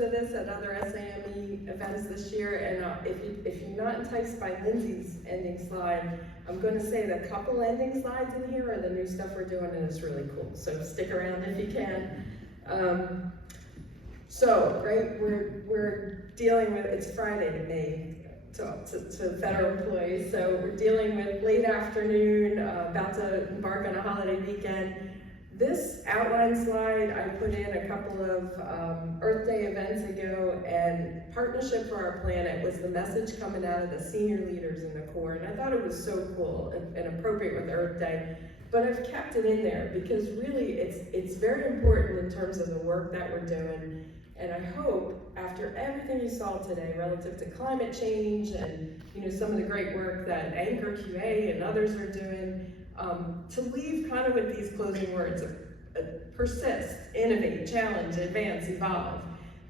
versions of this at other SAME events this year, and if you're not enticed by Lindsay's ending slide, I'm going to say that a couple ending slides in here are the new stuff we're doing, and it's really cool. So stick around if you can. Right, we're dealing with, it's Friday today to federal employees, so we're dealing with late afternoon, about to embark on a holiday weekend. This outline slide I put in a couple of Earth Day events ago, and Partnership for Our Planet was the message coming out of the senior leaders in the Corps, and I thought it was so cool and appropriate with Earth Day. But I've kept it in there because really it's very important in terms of the work that we're doing. And I hope after everything you saw today relative to climate change and some of the great work that Anchor QA and others are doing, to leave kind of with these closing words of persist, innovate, challenge, advance, evolve.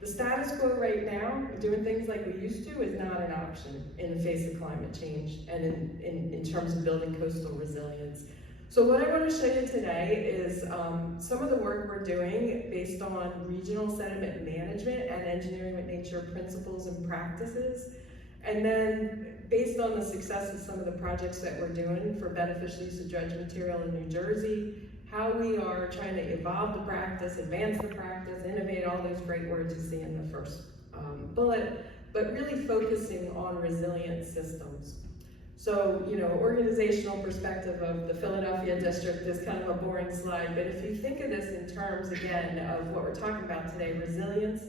The status quo right now, doing things like we used to, is not an option in the face of climate change and in terms of building coastal resilience. So what I want to show you today is some of the work we're doing based on regional sediment management and engineering with nature principles and practices. And then based on the success of some of the projects that we're doing for beneficial use of dredged material in New Jersey, how we are trying to evolve the practice, advance the practice, innovate, all those great words you see in the first bullet, but really focusing on resilient systems. So, organizational perspective of the Philadelphia district is kind of a boring slide, but if you think of this in terms, again, of what we're talking about today, resilience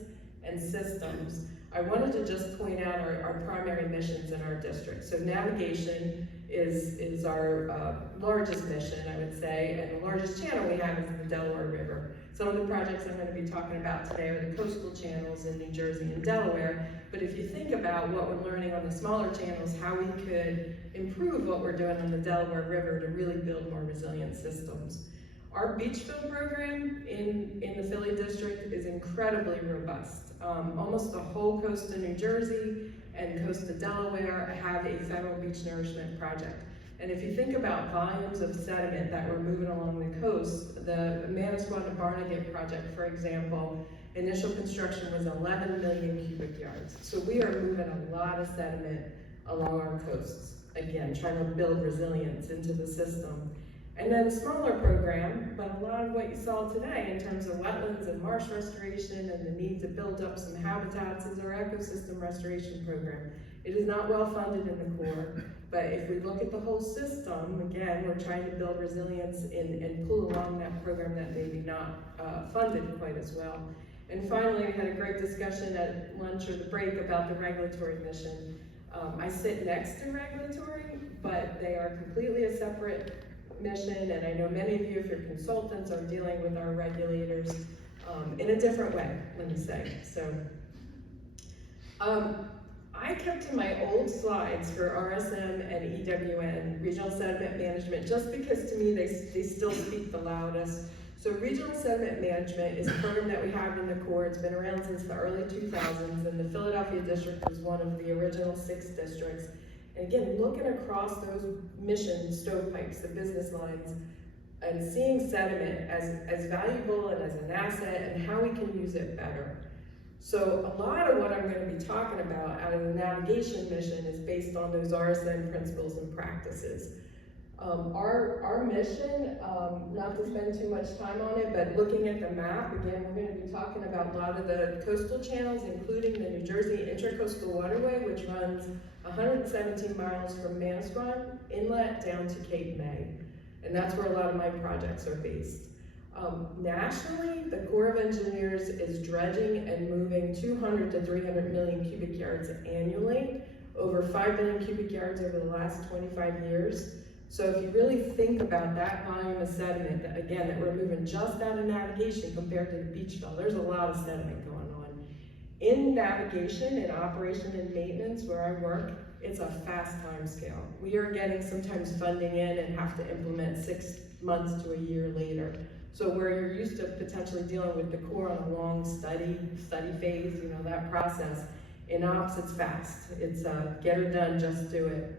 and systems, I wanted to just point out our primary missions in our district. So navigation is our largest mission, I would say, and the largest channel we have is the Delaware River. Some of the projects I'm going to be talking about today are the coastal channels in New Jersey and Delaware, but if you think about what we're learning on the smaller channels, how we could improve what we're doing on the Delaware River to really build more resilient systems. Our beach fill program in the Philly district is incredibly robust. Almost the whole coast of New Jersey and coast of Delaware have a federal beach nourishment project. And if you think about volumes of sediment that we're moving along the coast, the Manasquan to Barnegat project, for example, initial construction was 11 million cubic yards. So we are moving a lot of sediment along our coasts. Again, trying to build resilience into the system. And then a smaller program, but a lot of what you saw today in terms of wetlands and marsh restoration and the need to build up some habitats is our ecosystem restoration program. It is not well funded in the Corps, but if we look at the whole system, again, we're trying to build resilience and pull along that program that may be not funded quite as well. And finally, we had a great discussion at lunch or the break about the regulatory mission. I sit next to regulatory, but they are completely a separate mission, and I know many of you, if you're consultants, are dealing with our regulators in a different way, let me say. So, I kept in my old slides for RSM and EWN, Regional Sediment Management, just because to me they still speak the loudest. So Regional Sediment Management is a program that we have in the Corps. It's been around since the early 2000s, and the Philadelphia district was one of the original 6 districts. And again, looking across those mission stovepipes, the business lines, and seeing sediment as valuable and as an asset and how we can use it better. So a lot of what I'm going to be talking about out of the navigation mission is based on those RSM principles and practices. Our mission, not to spend too much time on it, but looking at the map, again, we're going to be talking about a lot of the coastal channels, including the New Jersey Intracoastal Waterway, which runs 117 miles from Manasquan Inlet down to Cape May. And that's where a lot of my projects are based. Nationally, the Corps of Engineers is dredging and moving 200 to 300 million cubic yards annually, over 5 billion cubic yards over the last 25 years. So if you really think about that volume of sediment, again, that we're moving just out of navigation compared to the beach fill, there's a lot of sediment going on. In navigation and operation and maintenance, where I work, it's a fast time scale. We are getting sometimes funding in and have to implement 6 months to a year later. So where you're used to potentially dealing with the Corps on a long study phase, that process, in ops it's fast. It's get her done, just do it.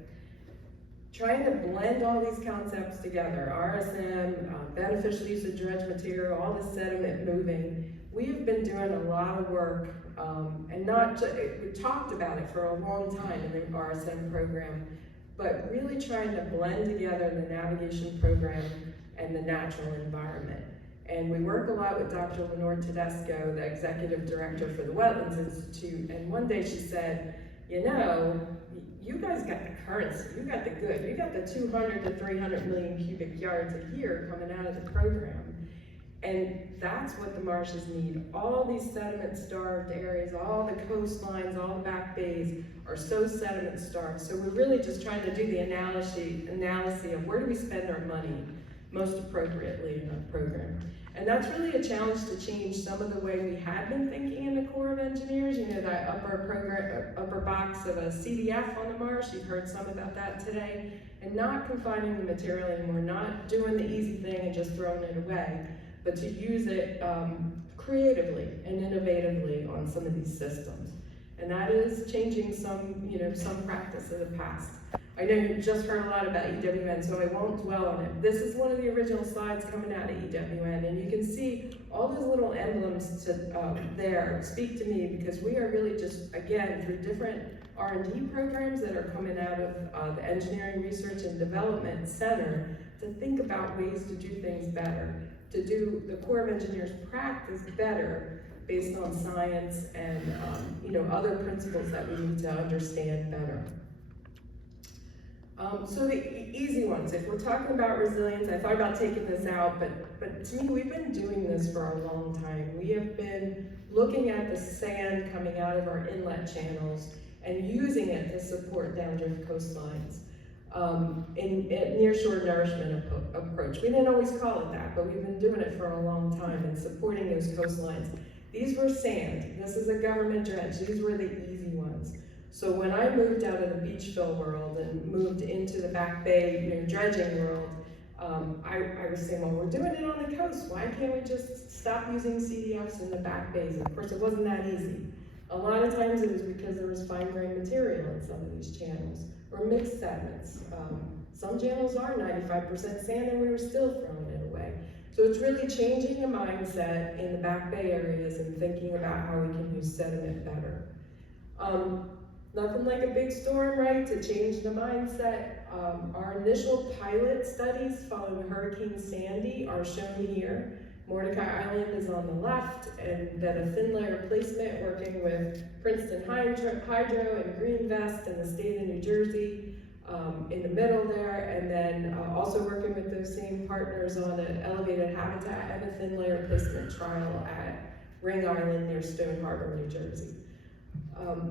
Trying to blend all these concepts together, RSM, beneficial use of dredged material, all the sediment moving, we have been doing a lot of work, and not just, we talked about it for a long time in the RSM program, but really trying to blend together the navigation program and the natural environment. And we work a lot with Dr. Lenore Tedesco, the executive director for the Wetlands Institute, and one day she said, you know, you guys got the currency, you got the good, you got the 200 to 300 million cubic yards a year coming out of the program. And that's what the marshes need. All these sediment-starved areas, all the coastlines, all the back bays are so sediment-starved. So we're really just trying to do the analysis of where do we spend our money most appropriately in our program. And that's really a challenge to change some of the way we had been thinking in the Corps of Engineers. You know, that upper box of a CDF on the marsh, you've heard some about that today, and not confining the material anymore, not doing the easy thing and just throwing it away, but to use it creatively and innovatively on some of these systems. And that is changing some practice of the past. I know you just heard a lot about EWN, so I won't dwell on it. This is one of the original slides coming out of EWN, and you can see all those little emblems there speak to me, because we are really just, again, through different R&D programs that are coming out of the Engineering Research and Development Center to think about ways to do things better, to do the Corps of Engineers practice better based on science and other principles that we need to understand better. So the easy ones, if we're talking about resilience, I thought about taking this out, but to me, we've been doing this for a long time. We have been looking at the sand coming out of our inlet channels and using it to support downdrift coastlines. In nearshore nourishment approach. We didn't always call it that, but we've been doing it for a long time and supporting those coastlines. These were sand. This is a government dredge. These were the easy ones. So when I moved out of the beach fill world and moved into the back bay dredging world, I was saying, well, we're doing it on the coast. Why can't we just stop using CDFs in the back bays? And of course, it wasn't that easy. A lot of times it was because there was fine-grained material in some of these channels, or mixed sediments. Some channels are 95% sand, and we were still throwing it away. So it's really changing the mindset in the back bay areas and thinking about how we can use sediment better. Nothing like a big storm, right, to change the mindset. Our initial pilot studies following Hurricane Sandy are shown here. Mordecai Island is on the left, and then a thin layer placement working with Princeton Hydro and Green Vest and the state of New Jersey in the middle there, and then also working with those same partners on an elevated habitat and a thin layer placement trial at Ring Island near Stone Harbor, New Jersey.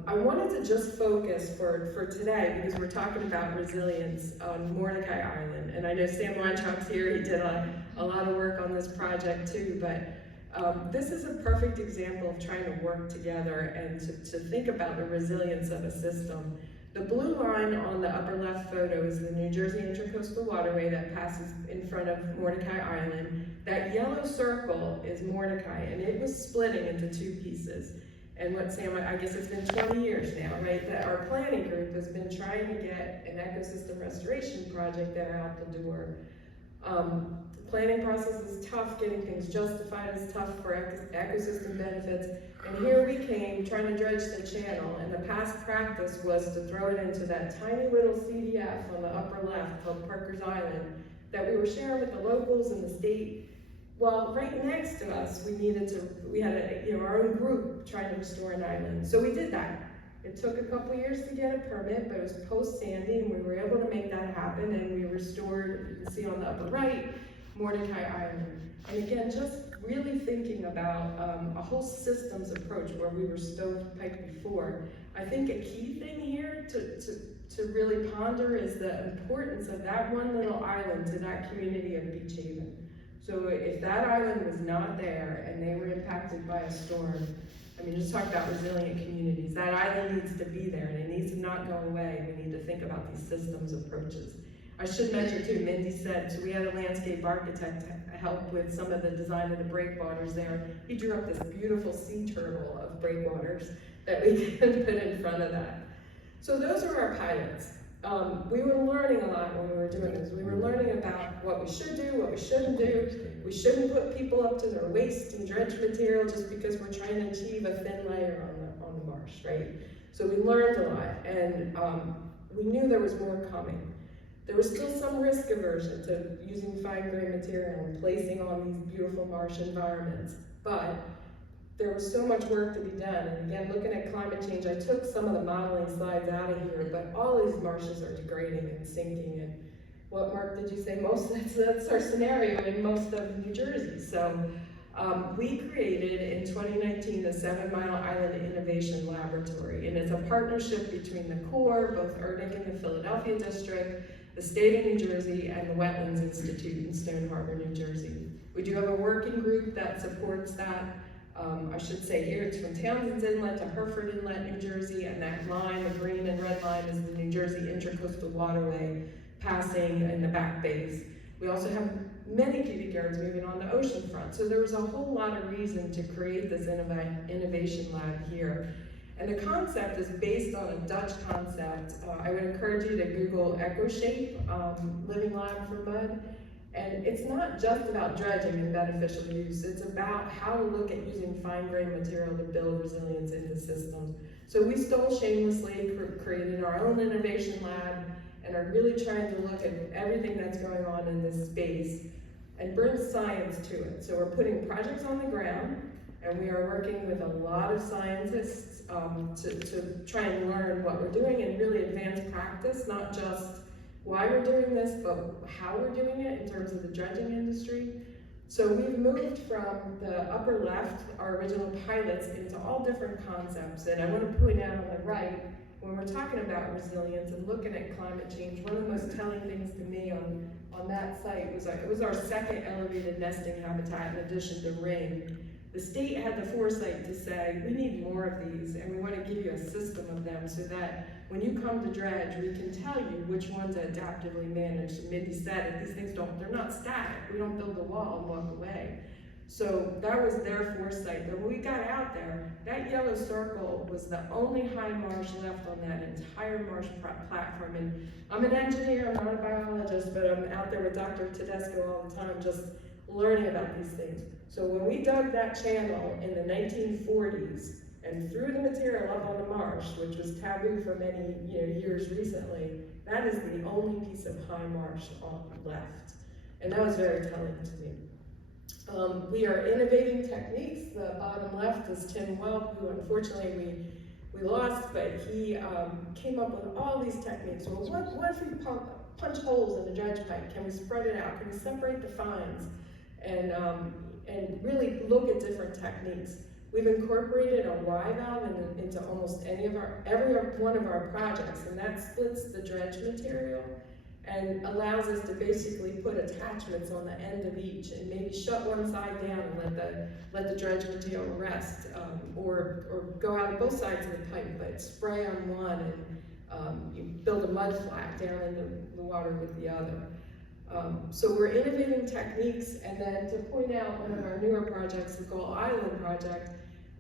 I wanted to just focus for today, because we're talking about resilience on Mordecai Island, and I know Sam Weintraub's here. He did a lot of work on this project too, but this is a perfect example of trying to work together and to think about the resilience of a system. The blue line on the upper left photo is the New Jersey Intracoastal Waterway that passes in front of Mordecai Island. That yellow circle is Mordecai, and it was splitting into two pieces. And what Sam, I guess it's been 20 years now, right, that our planning group has been trying to get an ecosystem restoration project there out the door. The planning process is tough, getting things justified is tough for ecosystem benefits. And here we came trying to dredge the channel, and the past practice was to throw it into that tiny little CDF on the upper left called Parker's Island that we were sharing with the locals and the state. Well, right next to us, we had our own group trying to restore an island. So we did that. It took a couple years to get a permit, but it was post-Sandy, and we were able to make that happen, and we restored, you can see on the upper right, Mordecai Island. And again, just really thinking about a whole systems approach where we were stovepiped before. I think a key thing here to really ponder is the importance of that one little island to that community of Beach Haven. So if that island was not there and they were impacted by a storm, I mean, just talk about resilient communities. That island needs to be there, and it needs to not go away. We need to think about these systems approaches. I should mention too, Mindy said, so we had a landscape architect help with some of the design of the breakwaters there. He drew up this beautiful sea turtle of breakwaters that we can put in front of that. So those are our pilots. we were learning a lot when we were doing this. We were learning about what we should do, what we shouldn't do. We shouldn't put people up to their waist in dredged material just because we're trying to achieve a thin layer on the marsh, right? So we learned a lot, and we knew there was more coming. There was still some risk aversion to using fine-grained material and placing on these beautiful marsh environments, but there was so much work to be done. And again, looking at climate change, I took some of the modeling slides out of here, but all these marshes are degrading and sinking. And what, Mark, did you say? That's our scenario in most of New Jersey. So we created in 2019 the 7 Mile Island Innovation Laboratory, and it's a partnership between the Corps, both ERDIC and the Philadelphia District, the state of New Jersey, and the Wetlands Institute in Stone Harbor, New Jersey. We do have a working group that supports that. I should say here, it's from Townsend's Inlet to Hereford Inlet, New Jersey, and that line, the green and red line, is the New Jersey Intracoastal Waterway passing in the back bays. We also have many cubic yards moving on the ocean front. So there was a whole lot of reason to create this innovation lab here. And the concept is based on a Dutch concept. I would encourage you to Google EcoShape, Living Lab for Mud. And it's not just about dredging and beneficial use, it's about how to look at using fine-grained material to build resilience into systems. So we stole shamelessly, created our own innovation lab, and are really trying to look at everything that's going on in this space and bring science to it. So we're putting projects on the ground, and we are working with a lot of scientists to try and learn what we're doing and really advance practice, not just why we're doing this, but how we're doing it in terms of the dredging industry. So we've moved from the upper left, our original pilots, into all different concepts. And I want to point out on the right, when we're talking about resilience and looking at climate change, one of the most telling things to me on that site was it was our second elevated nesting habitat in addition to ring. The state had the foresight to say, we need more of these, and we want to give you a system of them so that when you come to dredge, we can tell you which ones are adaptively managed. And Mindy said it, these things they're not static. We don't build a wall and walk away. So that was their foresight. But when we got out there, that yellow circle was the only high marsh left on that entire marsh platform. And I'm an engineer, I'm not a biologist, but I'm out there with Dr. Tedesco all the time just learning about these things. So when we dug that channel in the 1940s and threw the material up on the marsh, which was taboo for many years recently, that is the only piece of high marsh left. And that was very telling to me. We are innovating techniques. The bottom left is Tim Welp, who unfortunately we lost, but he came up with all these techniques. Well, what if we punch holes in the dredge pipe? Can we spread it out? Can we separate the fines? And really look at different techniques. We've incorporated a Y valve into almost every one of our projects, and that splits the dredge material and allows us to basically put attachments on the end of each and maybe shut one side down and let the dredge material rest, or go out of both sides of the pipe, but spray on one and you build a mud flat down into the water with the other. So we're innovating techniques, and then to point out one of our newer projects, the Gull Island project,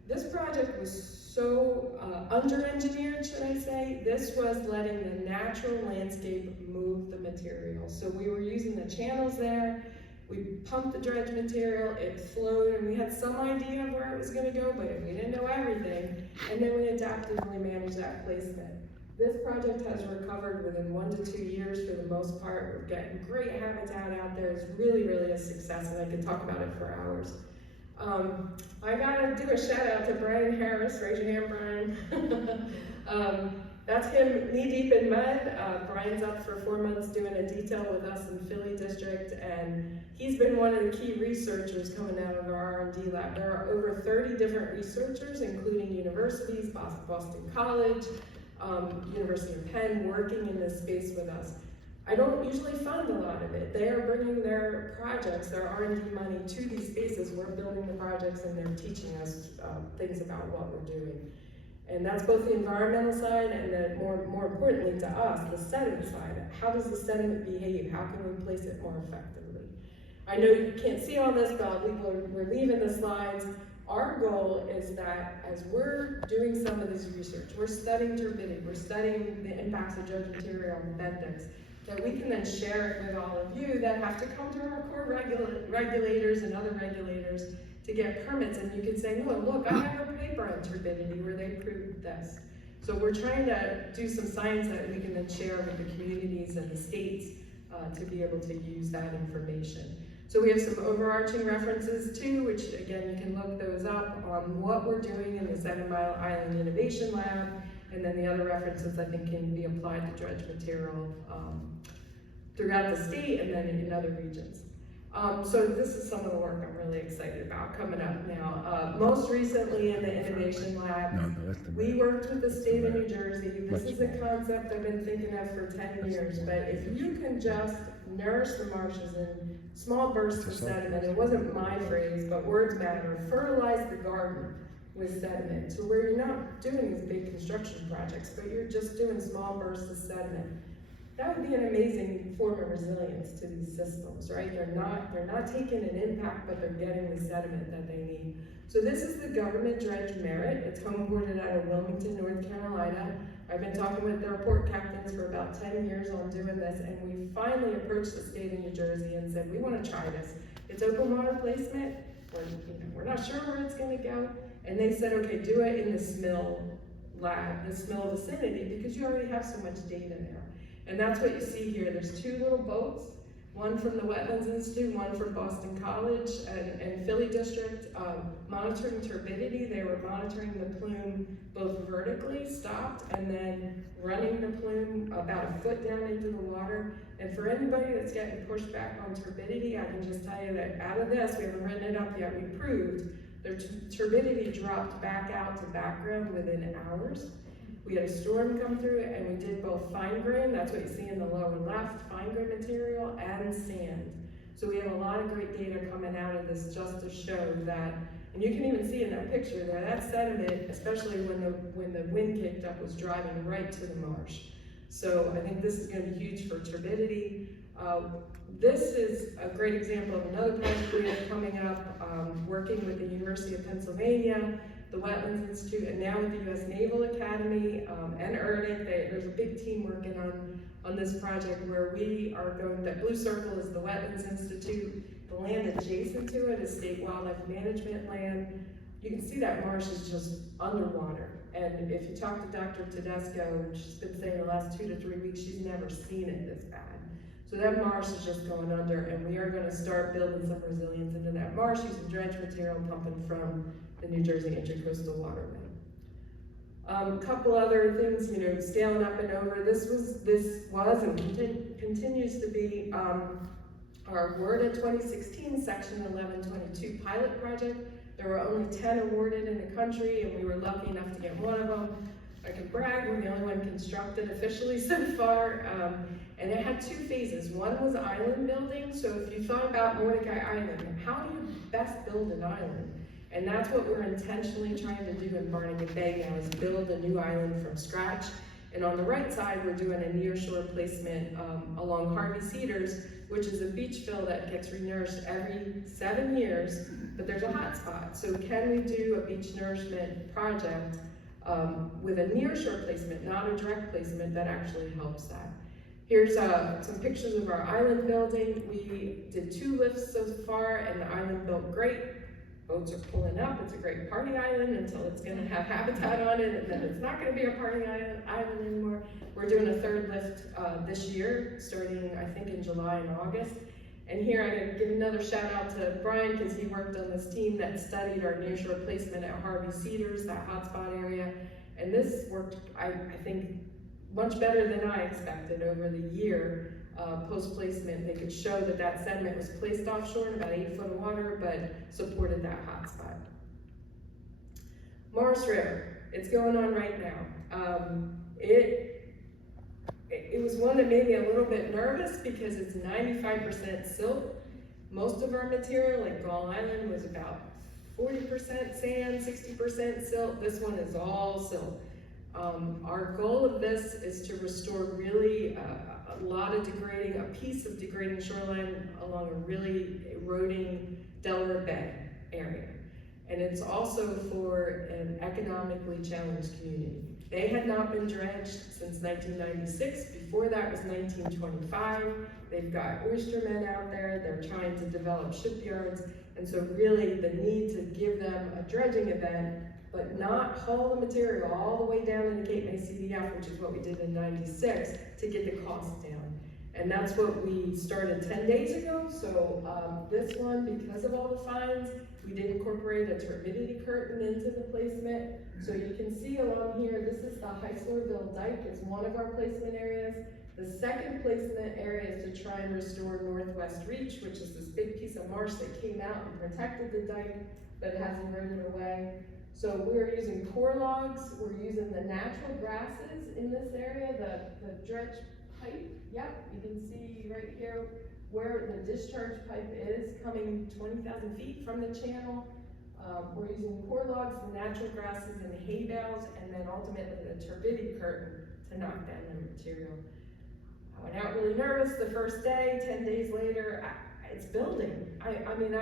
this project was so under-engineered, should I say. This was letting the natural landscape move the material. So we were using the channels there, we pumped the dredge material, it flowed, and we had some idea of where it was going to go, but we didn't know everything, and then we adaptively managed that placement. This project has recovered within 1 to 2 years for the most part. We're getting great habitat out there. It's really, really a success, and I could talk about it for hours. I gotta do a shout out to Brian Harris. Raise your hand, Brian. That's him knee deep in mud. Brian's up for 4 months doing a detail with us in Philly District, and he's been one of the key researchers coming out of our R&D lab. There are over 30 different researchers, including universities, Boston College, University of Penn, working in this space with us. I don't usually fund a lot of it. They are bringing their projects, their R&D money to these spaces. We're building the projects and they're teaching us things about what we're doing. And that's both the environmental side and then more importantly to us, the sediment side. How does the sediment behave? How can we place it more effectively? I know you can't see all this, but we're leaving the slides. our goal is that as we're doing some of this research, we're studying turbidity, we're studying the impacts of dredged material on bed depths, that we can then share it with all of you that have to come to our core regulators and other regulators to get permits, and you can say, no, look, I have a paper on turbidity where they proved this. So we're trying to do some science that we can then share with the communities and the states to be able to use that information. So we have some overarching references too, which again, you can look those up on what we're doing in the 7 Mile Island Innovation Lab, and then the other references I think can be applied to dredged material throughout the state and then in other regions. So this is some of the work I'm really excited about coming up now. Most recently in the Innovation Lab, we worked with the state of New Jersey. This is a concept I've been thinking of for 10 years, but if you can just nourish the marshes in small bursts of sediment, it wasn't my phrase, but words matter, fertilize the garden with sediment, to where you're not doing these big construction projects, but you're just doing small bursts of sediment. That would be an amazing form of resilience to these systems, right? They're not taking an impact, but they're getting the sediment that they need. So this is the government dredged merit. It's homeported out of Wilmington, North Carolina. I've been talking with their port captains for about 10 years on doing this, and we finally approached the state of New Jersey and said, we want to try this. It's open water placement. We're not sure where it's going to go. And they said, okay, do it in the SMIL lab, the SMIL vicinity, because you already have so much data there. And that's what you see here. There's 2 little boats, one from the Wetlands Institute, one from Boston College and Philly District, monitoring turbidity. They were monitoring the plume both vertically, stopped, and then running the plume about a foot down into the water. And for anybody that's getting pushed back on turbidity, I can just tell you that out of this, we haven't written it up yet, we proved their turbidity dropped back out to background within hours. We had a storm come through and we did both fine grain, that's what you see in the lower left, fine grain material, and sand. So we have a lot of great data coming out of this just to show that, and you can even see in that picture there, that sediment, especially when the wind kicked up, was driving right to the marsh. So I think this is going to be huge for turbidity. This is a great example of another project we have coming up, working with the University of Pennsylvania, the Wetlands Institute, and now with the U.S. Naval Academy and ERDIC. There's a big team working on this project where we are going, that blue circle is the Wetlands Institute, the land adjacent to it is state wildlife management land. You can see that marsh is just underwater. And if you talk to Dr. Tedesco, she's been saying the last 2 to 3 weeks, she's never seen it this bad. So that marsh is just going under, and we are going to start building some resilience into that marsh using dredged material pumping from the New Jersey Intracoastal Waterway. Couple other things, scaling up and over. This was and continues to be our awarded 2016 Section 1122 pilot project. There were only 10 awarded in the country, and we were lucky enough to get one of them. I can brag, we're the only one constructed officially so far. And it had 2 phases. One was island building. So if you thought about Mordecai Island, how do you best build an island? And that's what we're intentionally trying to do in Barnegat Bay now, is build a new island from scratch. And on the right side, we're doing a nearshore placement along Harvey Cedars, which is a beach fill that gets renourished every 7 years, but there's a hot spot. So can we do a beach nourishment project with a nearshore placement, not a direct placement, that actually helps that? Here's some pictures of our island building. We did 2 lifts so far, and the island built great. Boats are pulling up. It's a great party island until it's going to have habitat on it, and then it's not going to be a party island anymore. We're doing a 3rd lift this year, starting I think in July and August. And here I'm going to give another shout out to Brian, because he worked on this team that studied our nearshore placement at Harvey Cedars, that hotspot area. And this worked, I think, much better than I expected over the year. Post-placement, they could show that sediment was placed offshore in about 8 foot of water, but supported that hotspot. Morris River, it's going on right now. It was one that made me a little bit nervous because it's 95% silt. Most of our material, like Gull Island, was about 40% sand, 60% silt. This one is all silt. Our goal of this is to restore really a piece of degrading shoreline along a really eroding Delaware Bay area. and it's also for an economically challenged community. They had not been dredged since 1996. Before that was 1925. They've got oystermen out there. They're trying to develop shipyards. And so really the need to give them a dredging event, but not haul the material all the way down into Cape May CDF, which is what we did in 96, to get the cost down. And that's what we started 10 days ago. So this one, because of all the fines, we did incorporate a turbidity curtain into the placement. So you can see along here, this is the Heislerville Dike. It's one of our placement areas. The second placement area is to try and restore Northwest Reach, which is this big piece of marsh that came out and protected the dike, but has eroded away. So we're using core logs. We're using the natural grasses in this area, the dredge pipe. Yep, you can see right here where the discharge pipe is, coming 20,000 feet from the channel. We're using core logs, the natural grasses, and hay bales, and then ultimately the turbidity curtain to knock down the material. I went out really nervous the first day. 10 days later, it's building. I don't know.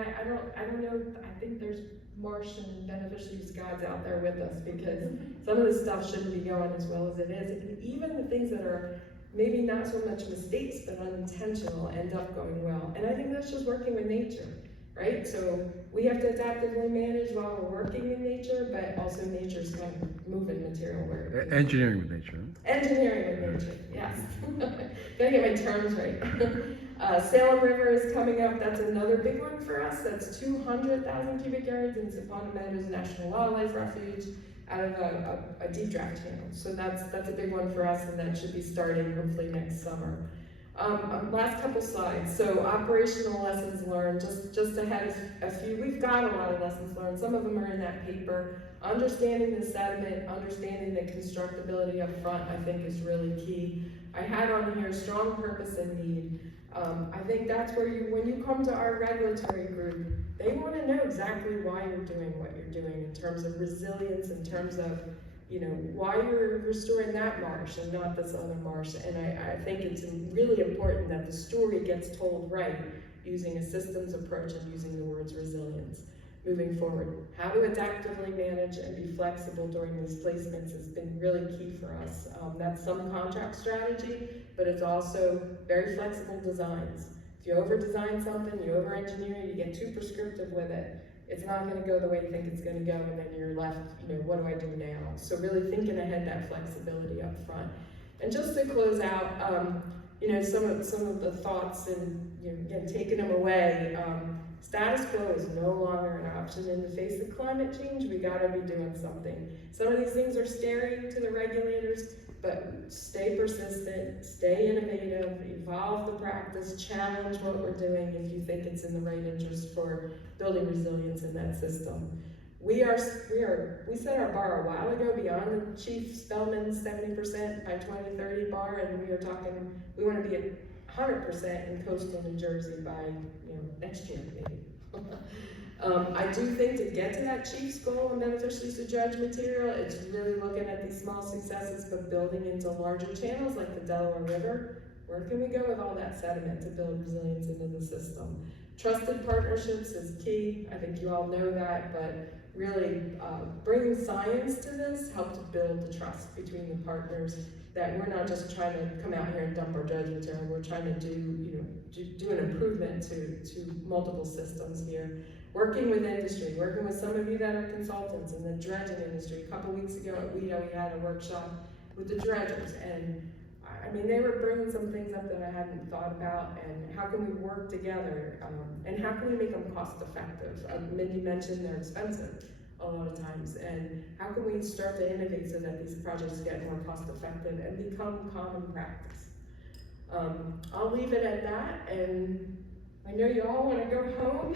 I think there's Martian beneficial use gods out there with us, because some of this stuff shouldn't be going as well as it is. And even the things that are maybe not so much mistakes, but unintentional, end up going well. And I think that's just working with nature, right? So we have to adaptively manage while we're working in nature, but also nature's kind of moving material where engineering with nature. Engineering with nature, yes. Gotta get my terms right. Salem River is coming up. That's another big one for us. That's 200,000 cubic yards in Sapana Meadows National Wildlife Refuge out of a deep draft channel. So that's a big one for us, and that should be starting hopefully next summer. Last couple slides. So operational lessons learned, just to have a few. We've got a lot of lessons learned. Some of them are in that paper. Understanding the sediment, understanding the constructability up front, I think is really key. I had on here strong purpose and need. I think that's where when you come to our regulatory group, they want to know exactly why you're doing what you're doing in terms of resilience, in terms of, why you're restoring that marsh and not this other marsh. And I think it's really important that the story gets told right, using a systems approach and using the words resilience. Moving forward, how to adaptively manage and be flexible during these placements has been really key for us. That's some contract strategy, but it's also very flexible designs. If you over-design something, you over-engineer, you get too prescriptive with it, it's not going to go the way you think it's going to go, and then you're left, what do I do now? So really thinking ahead, that flexibility up front. And just to close out, some of the thoughts and again, taking them away. Status quo is no longer an option in the face of climate change. We got to be doing something. Some of these things are scary to the regulators, but stay persistent, stay innovative, evolve the practice, challenge what we're doing if you think it's in the right interest for building resilience in that system. We set our bar a while ago beyond the Chief Spellman's 70% by 2030 bar, and we want to be at 100% in coastal New Jersey by next year maybe. I do think to get to that chief's goal and beneficial use of dredge material, it's really looking at these small successes but building into larger channels like the Delaware River. Where can we go with all that sediment to build resilience into the system? Trusted partnerships is key. I think you all know that, but really bringing science to this helped to build the trust between the partners, that we're not just trying to come out here and dump our dredge material. We're trying to do an improvement to multiple systems here. Working with industry, working with some of you that are consultants in the dredging industry. A couple weeks ago at WIDO, we had a workshop with the dredgers, and they were bringing some things up that I hadn't thought about, and how can we work together, and how can we make them cost effective? Mindy mentioned they're expensive a lot of times, and how can we start to innovate so that these projects get more cost effective and become common practice? I'll leave it at that, and I know you all want to go home.